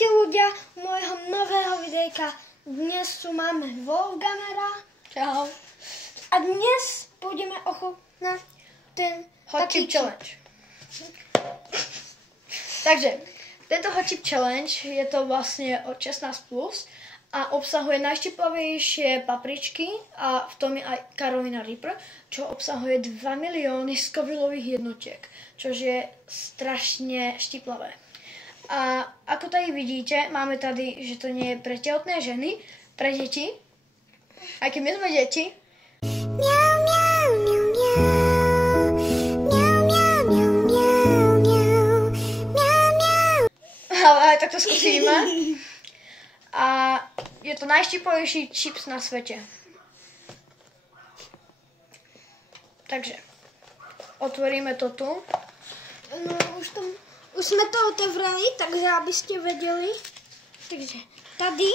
Ahojte ľudia môjho nového videjka. Dnes tu máme Wolfgamera. Čau. A dnes budeme ochutnať ten Hot Chip Challenge. Takže, tento Hot Chip Challenge je to vlastne od 16 plus a obsahuje najštiplavejšie papričky a v tom je aj Carolina Reaper, čo obsahuje 2 milióny Scovillových jednotiek, čo je strašne štiplavé. A ako tady vidíte, máme tady, že to nie je pre tehotné ženy, pre deti, aj keď my sme deti. Ale aj tak to skúsime. A je to najštiplavejší čips na svete. Takže, otvoríme to tu. No, už sme to otevrali, takže aby ste vedeli. Takže tady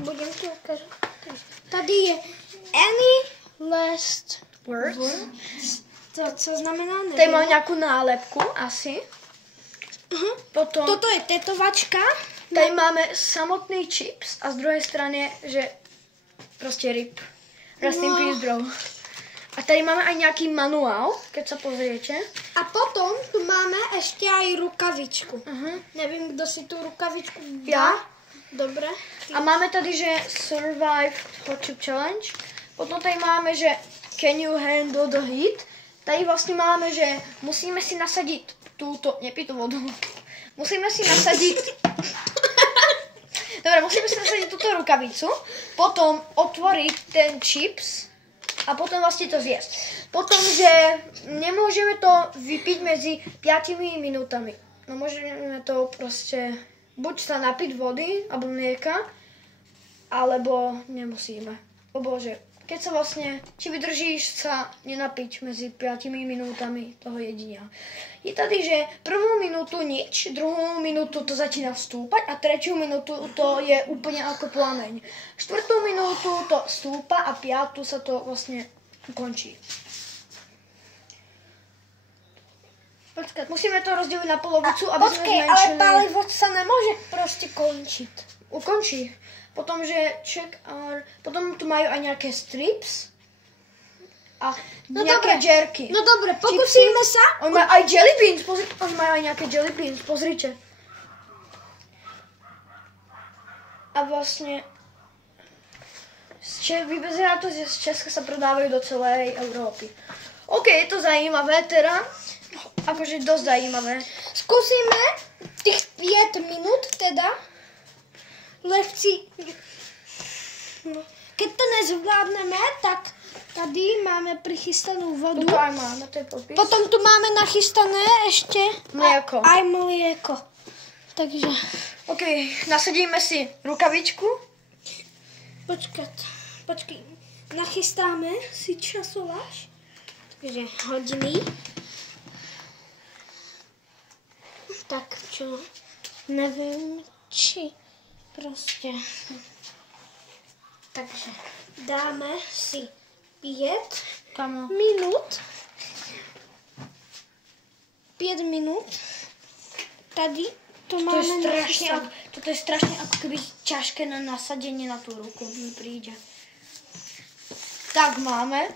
budem ti ukázať. Tady je any last Words. To co znamená? Tady mám nejakú nálepku, asi. Potom, Toto je tetovačka. tady máme samotný chips a z druhej strany je, že proste rip. Rest in peace, bro. A tady máme aj nejaký manuál, keď sa pozriete. A potom tu máme ešte aj rukavičku. Nevím, kdo si tú rukavičku dá. Ja. Dobre. A máme tady, že Survive Hot Chip Challenge. Potom tady máme, že Can you handle the heat? Tady vlastne máme, že musíme si nasadiť túto, nepij tú vodu. Musíme si nasadiť Dobre, musíme si nasadiť túto rukavicu, potom otvoriť ten chips a potom vlastne to zjesť. Potom, že nemôžeme to vypiť medzi 5 minútami. No môžeme to proste buď sa napiť vody alebo mlieka, alebo nemusíme. O Bože, keď sa vlastne, či vydržíš sa nenapiť medzi 5 minútami toho jedenia. Je tady, že prvú minútu nič, druhú minútu to začína stúpať a tretiu minútu to je úplne ako plameň. Štvrtú minútu to stúpa a piatu sa to vlastne ukončí. Počkať, musíme to rozdeliť na polovicu, aby sme Počkej, zmenšili. ale palivo sa nemôže proste končiť. Ukončí. Potom, že potom tu majú aj nejaké strips a nejaké jerky. No dobre, pokúsime sa. Oni majú aj jelly beans, oni majú aj nejaké jelly beans, pozrite. A vlastne vyzerá to, že z Česka sa predávajú do celej Európy. OK, je to zajímavé teda. Akože dosť zajímavé. Skúsime tých 5 minút teda. Lehci. No. Keď to nezvládneme, tak tady máme prichystanú vodu. Tu aj máme, to je popis. Potom tu máme nachystané ešte Mlieko. aj mlieko. Takže OK, nasadíme si rukavičku. Počkej. Nachystáme si časováč. Takže hodiny. Tak čo? Neviem, či proste. Takže dáme si 5 Kamo. minút. 5 minút. Tady to máme nachystané. Toto je strašne ako keby ťažké na nasadenie na tú ruku mi príde. Tak máme.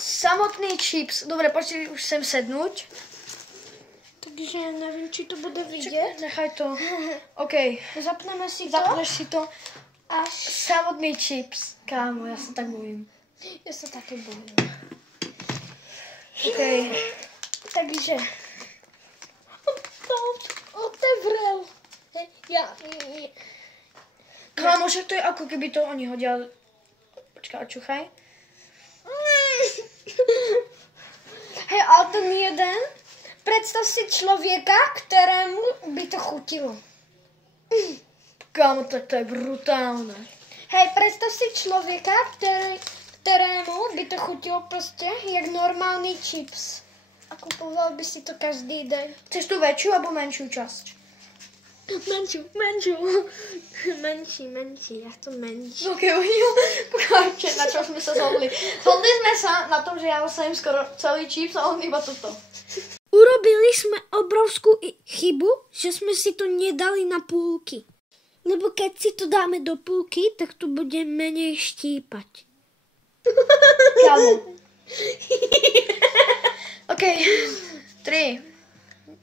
Samotný chips. Dobre, poďte už sem sednúť. Takže neviem, či to bude vidieť. Nechaj to. OK. Zapneme si to. Zapneš si to. Až. Samotný chips. Kámo, ja sa tak bojím. Ja sa také bojím. OK. Takže. Otevrel. Kámo, však to je ako keby to oni hodia. Počkaj, čuchaj. Hej, ale ten jeden, predstav si človeka, ktorému by to chutilo. Kámo, tak to je brutálne. Hej, predstav si človeka, ktorému by to chutilo proste jak normálny chips. A kupoval by si to každý deň. Chceš tú väčšiu alebo menšiu časť? Menšiu. Menší, ja chcem menší. OK, ukážte, na čo sme sa zhodli. Zhodli sme sa na tom, že ja ostavím skoro celý chips a on iba toto. Urobili sme obrovskú chybu, že sme si to nedali na púlky. Lebo keď si to dáme do púlky, tak to bude menej štípať. Kámo. OK. 3,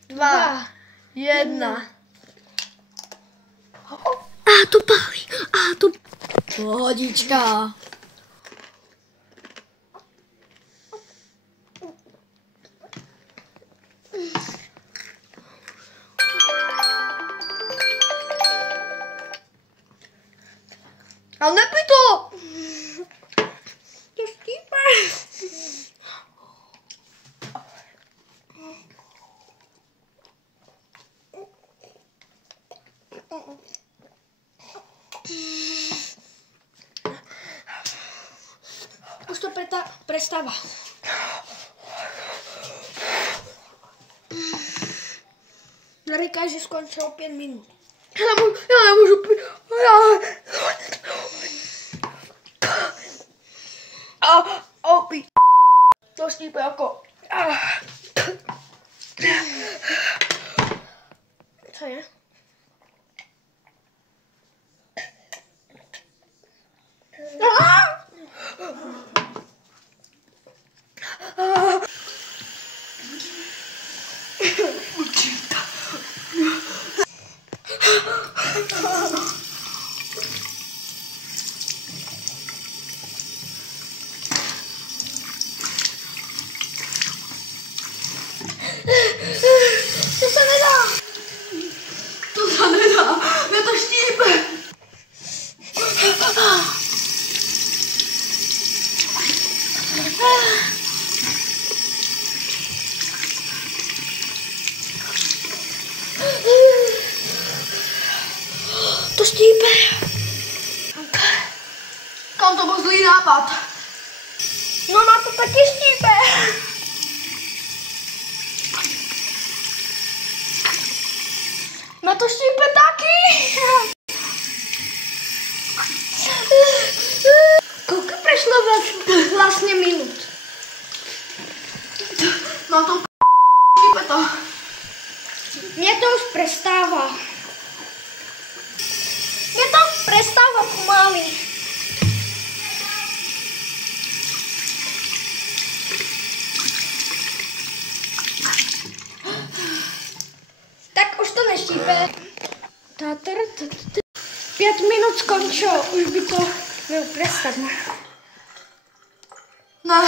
2, 1. Á, to pálí. Á, to... Pohodička. Ale nepij to! To štípe. Už to prestáva. Naríkaj, že skončilo 5 minút. Ja nemôžu piť. To štípe ako... Co je? To sa nedá. To sa nedá. Mňa to štípe. To štípe. Kam to bol zlý nápad? No na to taky štípe. Na to štípe taky. Koľko prešlo vlastne minút? No to štípe to. Mne to už prestáva. Mne to prestáva pomaly. Tak už to neštípe. 5 minút skončilo, už by to mělo prestat. Ne.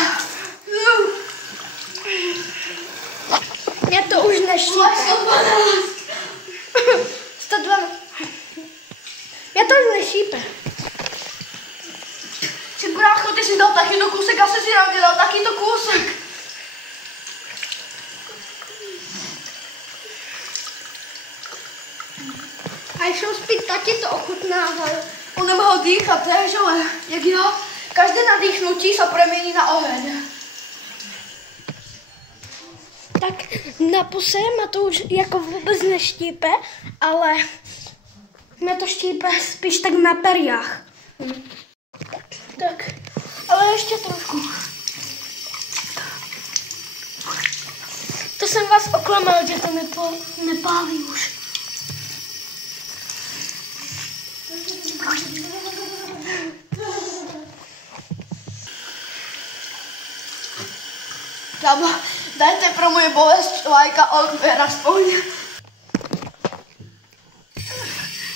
Mně to už neštípe. 112. Mně to už neštípe. Brácho, ty si dal takýto kúsek, asi si na mne dal takýto kúsek. A šel spít, taky to ochutnával. On nemohol dýchať, vieš, ale jak ja, každé nadýchnutí sa premení na oheň. Tak na puse ma to už jako vůbec neštípe, ale mě to štípe spíš tak na periách. Tak, ale ještě trošku. To jsem vás oklamal, že to nepálí už. Kámo, dajte pro moje bolest lajka odber aspoň.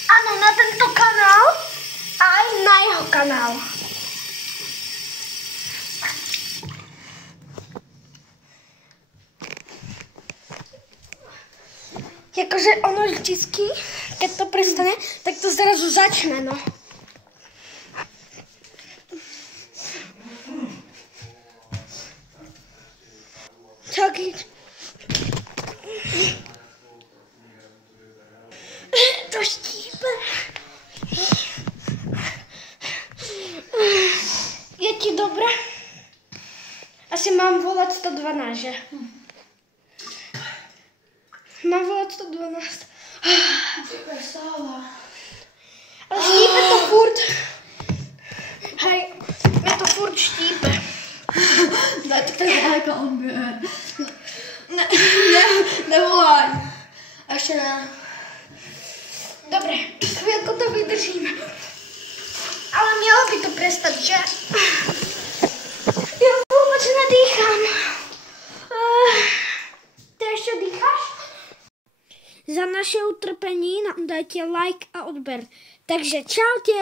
Ano, na tento kanál a aj na jeho kanál. Jakože ono vždycky, keď to prestane, tak to zrazu začne, no. Tak to štípe. Je ti dobré? Asi mám volat 112, že? Mám volat 112. Ale štípe to furt. Hej, mě to furt štípe. Dajte ten lajka odber. Ne. Nevolaj. Ešte ne. Dobre, chvíľku to vydržíme. Ale mělo by to prestať, že? Ja vôbec nedýcham. Ty ešte dýcháš? Za naše utrpení nám dajte like a odber. Takže čaute.